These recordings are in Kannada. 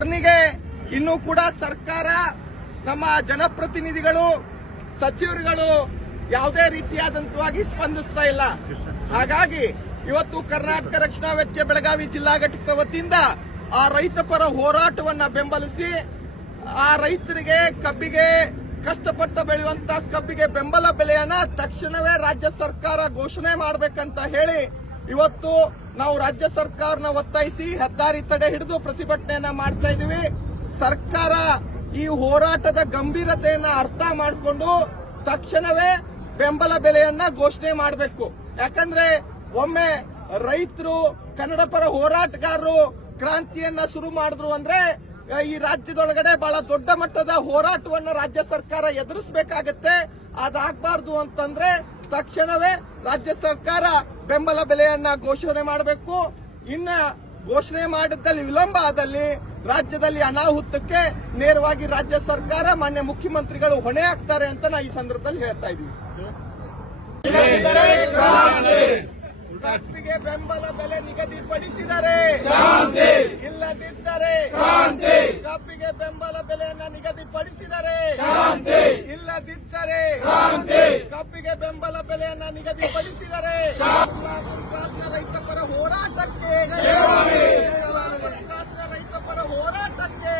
ಗೆ ಇನ್ನೂ ಕೂಡ ಸರ್ಕಾರ, ನಮ್ಮ ಜನಪ್ರತಿನಿಧಿಗಳು, ಸಚಿವರುಗಳು ಯಾವುದೇ ರೀತಿಯಾದಂತವಾಗಿ ಸ್ಪಂದಿಸ್ತಾ ಇಲ್ಲ. ಹಾಗಾಗಿ ಇವತ್ತು ಕರ್ನಾಟಕ ರಕ್ಷಣಾ ವೇದಿಕೆ ಬೆಳಗಾವಿ ಜಿಲ್ಲಾ ಘಟಕದ ವತಿಯಿಂದ ಆ ರೈತ ಪರ ಹೋರಾಟವನ್ನ ಬೆಂಬಲಿಸಿ ಆ ರೈತರಿಗೆ ಕಬ್ಬಿಗೆ ಕಷ್ಟಪಟ್ಟ ಬೆಳೆಯುವಂತ ಕಬ್ಬಿಗೆ ಬೆಂಬಲ ಬೆಲೆಯನ್ನ ತಕ್ಷಣವೇ ರಾಜ್ಯ ಸರ್ಕಾರ ಘೋಷಣೆ ಮಾಡಬೇಕಂತ ಹೇಳಿ ಇವತ್ತು ನಾವು ರಾಜ್ಯ ಸರ್ಕಾರನ ಒತ್ತಾಯಿಸಿ ಹೆದ್ದಾರಿ ತಡೆ ಹಿಡಿದು ಪ್ರತಿಭಟನೆಯನ್ನ ಮಾಡ್ತಾ ಇದೀವಿ. ಸರ್ಕಾರ ಈ ಹೋರಾಟದ ಗಂಭೀರತೆಯನ್ನ ಅರ್ಥ ಮಾಡಿಕೊಂಡು ತಕ್ಷಣವೇ ಬೆಂಬಲ ಬೆಲೆಯನ್ನ ಘೋಷಣೆ ಮಾಡಬೇಕು. ಯಾಕಂದ್ರೆ ಒಮ್ಮೆ ರೈತರು, ಕನ್ನಡ ಪರ ಹೋರಾಟಗಾರರು ಕ್ರಾಂತಿಯನ್ನ ಶುರು ಮಾಡಿದ್ರು ಅಂದ್ರೆ ಈ ರಾಜ್ಯದೊಳಗಡೆ ಬಹಳ ದೊಡ್ಡ ಮಟ್ಟದ ಹೋರಾಟವನ್ನ ರಾಜ್ಯ ಸರ್ಕಾರ ಎದುರಿಸಬೇಕಾಗತ್ತೆ. ಅದಾಗಬಾರ್ದು ಅಂತಂದ್ರೆ ತಕ್ಷಣವೇ ರಾಜ್ಯ ಸರ್ಕಾರ ಬೆಂಬಲ ಬೆಲೆಯನ್ನ ಘೋಷಣೆ ಮಾಡಬೇಕು. ಇನ್ನ ಘೋಷಣೆ ಮಾಡಿದ್ದಲ್ಲಿ ವಿಳಂಬ ಆದಲ್ಲಿ ರಾಜ್ಯದಲ್ಲಿ ಅನಾಹುತಕ್ಕೆ ನೇರವಾಗಿ ರಾಜ್ಯ ಸರ್ಕಾರ, ಮಾನ್ಯ ಮುಖ್ಯಮಂತ್ರಿಗಳು ಹೊಣೆ ಆಗ್ತಾರೆ ಅಂತ ನಾ ಈ ಸಂದರ್ಭದಲ್ಲಿ ಹೇಳ್ತಾ ಇದ್ದೀವಿ. ಕಬ್ಬಿಗೆ ಬೆಂಬಲ ಬೆಲೆ ನಿಗದಿಪಡಿಸಿದರೆ ಇಲ್ಲದಿದ್ದರೆ ಕಬ್ಬಿಗೆ ಬೆಂಬಲ ಬೆಲೆಯನ್ನ ನಿಗದಿಪಡಿಸಿದರೆ ಇಲ್ಲದಿದ್ದರೆ ಕಬ್ಬಿಗೆ ಬೆಂಬಲ ಬೆಲೆಯನ್ನ ನಿಗದಿಪಡಿಸಿದರೆ ರೈತ ಪರ ಹೋರಾಟಕ್ಕೆ ರೈತ ಪರ ಹೋರಾಟಕ್ಕೆ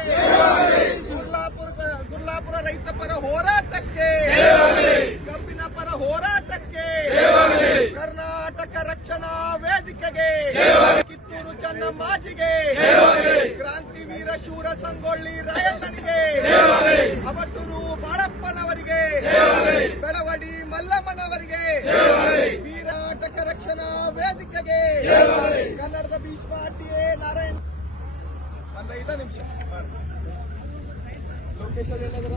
ಗುರ್ಲಾಪುರ ರೈತ ಪರ ಹೋರಾಟಕ್ಕೆ ಕಬ್ಬಿನ ಪರ ಹೋರಾಟಕ್ಕೆ ಕರ್ನಾಟಕ ರಕ್ಷಣಾ ವೇದಿಕೆಗೆ ಕಿತ್ತೂರು ಚೆನ್ನಮ್ಮಾಜಿಗೆ ಕ್ರಾಂತಿವೀರ ಶೂರ ಸಂಗೊಳ್ಳಿ ರಾಯಣ್ಣನಿಗೆ ಅವಟೂರು ಬಾಳಪ್ಪನವರಿಗೆ ಬೆಳವಡಿ ಮಲ್ಲಮ್ಮನವರಿಗೆ ವೀರಾಟಕ ರಕ್ಷಣಾ ವೇದಿಕೆಗೆ ಕನ್ನಡದ ಭೀಷ್ಮ ಟಿ.ಎ. ನಾರಾಯಣ. ಒಂದು 5 ನಿಮಿಷ ಲೊಕೇಶನ್ ಏನಾದ್ರು